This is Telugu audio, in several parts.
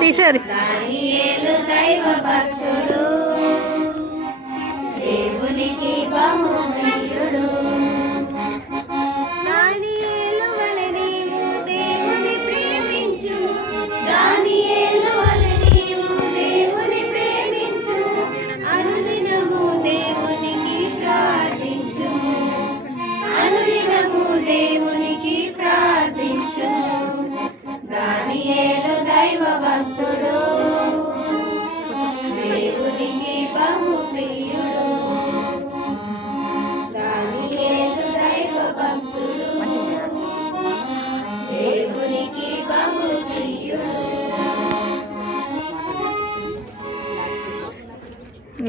తీసేది దైవ భక్తుడు దేవునికి బహు ప్రియుడు. దానియేలు వలె నీవు దేవుని ప్రేమించు, దానియేలు వలె నీవు దేవుని ప్రేమించు, అనుదినము దేవునికి ప్రార్థించు, అనుదినము దేవునికి ప్రార్థించు. దానియేలు దైవ భక్తుడు దేవునికి బహు ప్రియుడు. దానియేలు దైవ భక్తుడు దేవునికి బహు ప్రియుడు.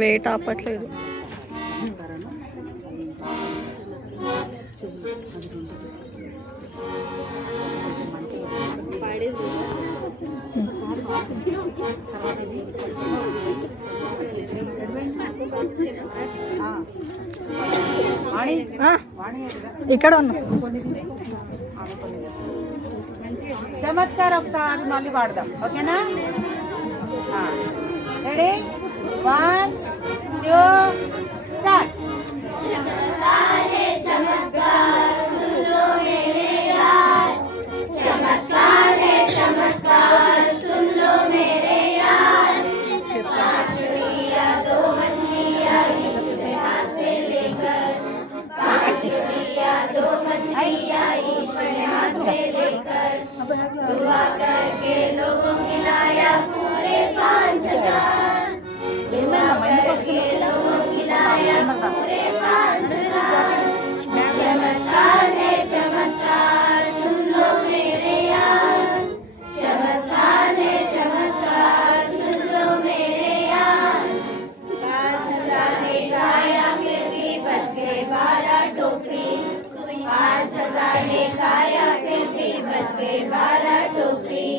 వెయిట్ ఆపట్లేదు. ఇక్కడ ఉన్నా చమత్కారం ఒకసారి మళ్ళీ వాడదాం. ఓకేనా? రెడీ? 1 2 స్టార్ట్. चमत्कार है चमत्कार सुन लो मेरे यार, चमत्कार है चमत्कार सुन लो मेरे यार. 5 चिड़िया 2 मछलियाँ यीशु ने हाथ में लेकर, 5 चिड़िया 2 मछलियाँ यीशु ने हाथ में लेकर, दुआ करके लोगों को खिलाया पूरे 5000. दुआ करके लोगों को खिलाया पूरे 5000. चमत्कार है चमत्कार सुन लो मेरे यार, चमत्कार है चमत्कार सुन लो मेरे यार. 5000 ने खाया फिर भी बच गए 12 टोकरी, 5000 ने खाया फिर भी बच गए 12 टोकरी.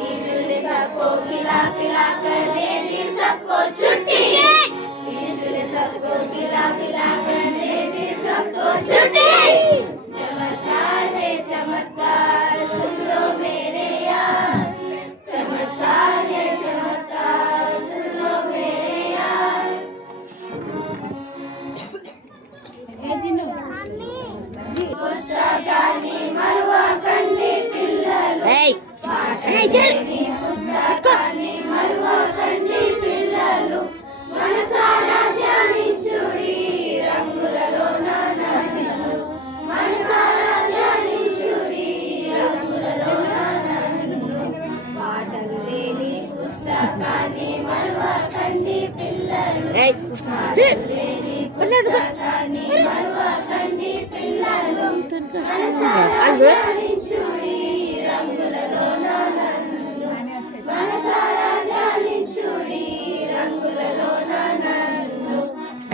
यीशु ने सबको खिला पिला कर दे दी सबको छुट्टी, यीशु ने सबको खिला पिला कर दे दी सबको छुट्टी. चमत्कार है चमत्कार सुन लो मेरे यार, चमत्कार है चमत्कार सुन लो मेरे यार. పుస్తకాన్ని మరువకండి పిల్లలు, పుస్తకాన్ని మరువకండి పిల్లలు, మనసారా ధ్యానించుడి రంగులలో నన్ను, మనసారా ధ్యానించుడి రంగులలో నన్ను. పాటలు లేని పుస్తకాన్ని మరువకండి పిల్లలు, పాటలు లేని పుస్తకాన్ని మరువకండి పిల్లలు, మనసారా ధ్యానించుడి రంగులలో నన్ను, మనసారా ధ్యానించుడి రంగులలో నన్ను.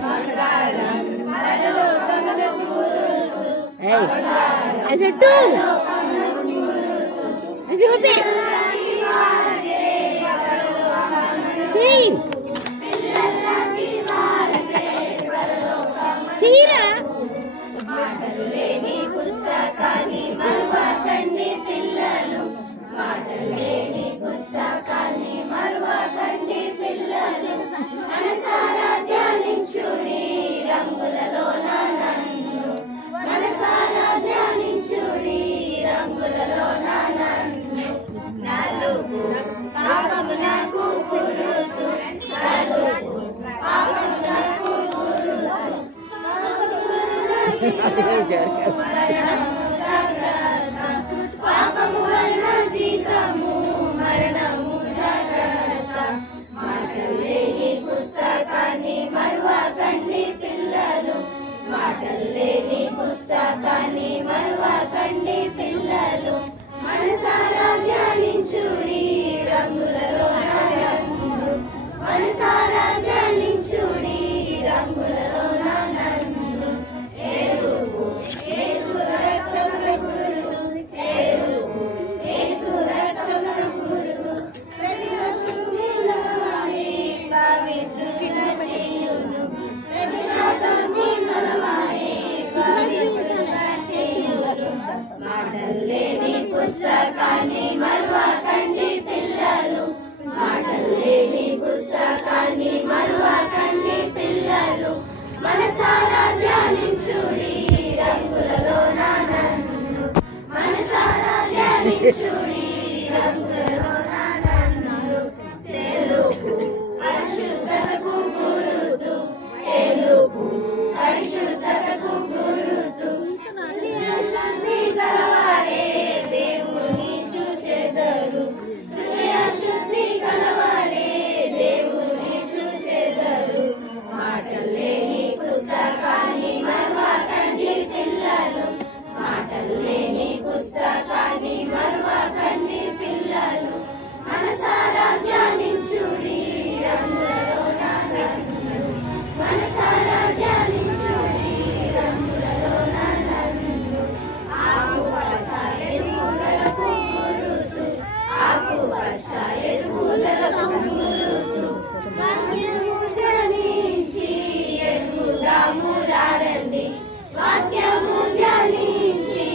బంగారం పరలోకమున గురుతు, బంగారం పరలోకమున గురుతు, పిల్లలాంటి వారే పరలోకమున గురుతు, పిల్లలాంటి వారే పరలోకమున గురుతు. మాటలు లేని పుస్తకాన్ని మరువకండి పిల్లలు, మాటలు లేని పుస్తకాన్ని మరువకండి పిల్లలు, మనసారా ధ్యానించుడి రంగులలో నన్ను, మనసారా ధ్యానించుడి రంగులలో నన్ను. నలుగు పాపమునకు గురుతు, నలుగు పాపమునకు గురుతు, మరణము జాగ్రత్త, పాపము వలన జీతము మరణము జాగ్రత్త. మాటలు లేని పుస్తకాన్ని మరువకండి పిల్లలు, మాట మాటల్లేని పుస్తకాన్ని మరువకండి పిల్లలు మనసారా ధ్యానించుడి రంగులలో నా రంగులు మనసారా ధ్యానించుడి రంగులలో నా రంగులు ఎరుపు యేసు రక్తమున గురువు ఎరుపు యేసు రక్తమున గురువు ప్రతి దోషములోని పవిత్రునిగా చేయును ప్రతి దోషములోని పవిత్రునిగా చేయును మాటల్లేని పుస్తకాన్ని మరువకండి పిల్లలు మాటల్లేని పుస్తకాన్ని మరువకండి పిల్లలు మనసారా ధ్యానించుడి రంగులలో నా నన్ను మనసారా ధ్యానించుడి రంగులలో నా నన్ను తెలుపు పరిశుద్ధతకు గురుతు తెలుపు పరిశుద్ధతకు గురుతు హృదయశుద్ధి గలవారే దేవుని చూచెదరు హృదయశుద్ధి గలవారే దేవుని చూచెదరు మాటల్లేని పుస్తకాన్ని మరువకండి పిల్లలు మాటల్లేని పుస్తకాన్ని మరువకండి పిల్లలు మనసారా ధ్యానించుడి రంగులలో నా రంగులు మనసారా ధ్యానించుడి రంగులలో నా రంగులు ఆకుపచ్చ ఎరువులకు గురుతు ఆకుపచ్చ ఎరువులకు గురుతు వాక్యము ధ్యానించి ఎదుగుదాము రండి వాక్యము ధ్యానించి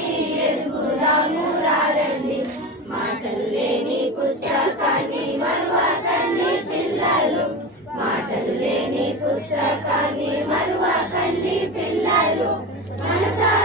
ఎదుగుదాము రండి మాటల్లేని పుస్తకాన్ని మరువకండి పిల్లలు మాటల్లేని పుస్తకాన్ని మరువకండి పిల్లలు మనసారా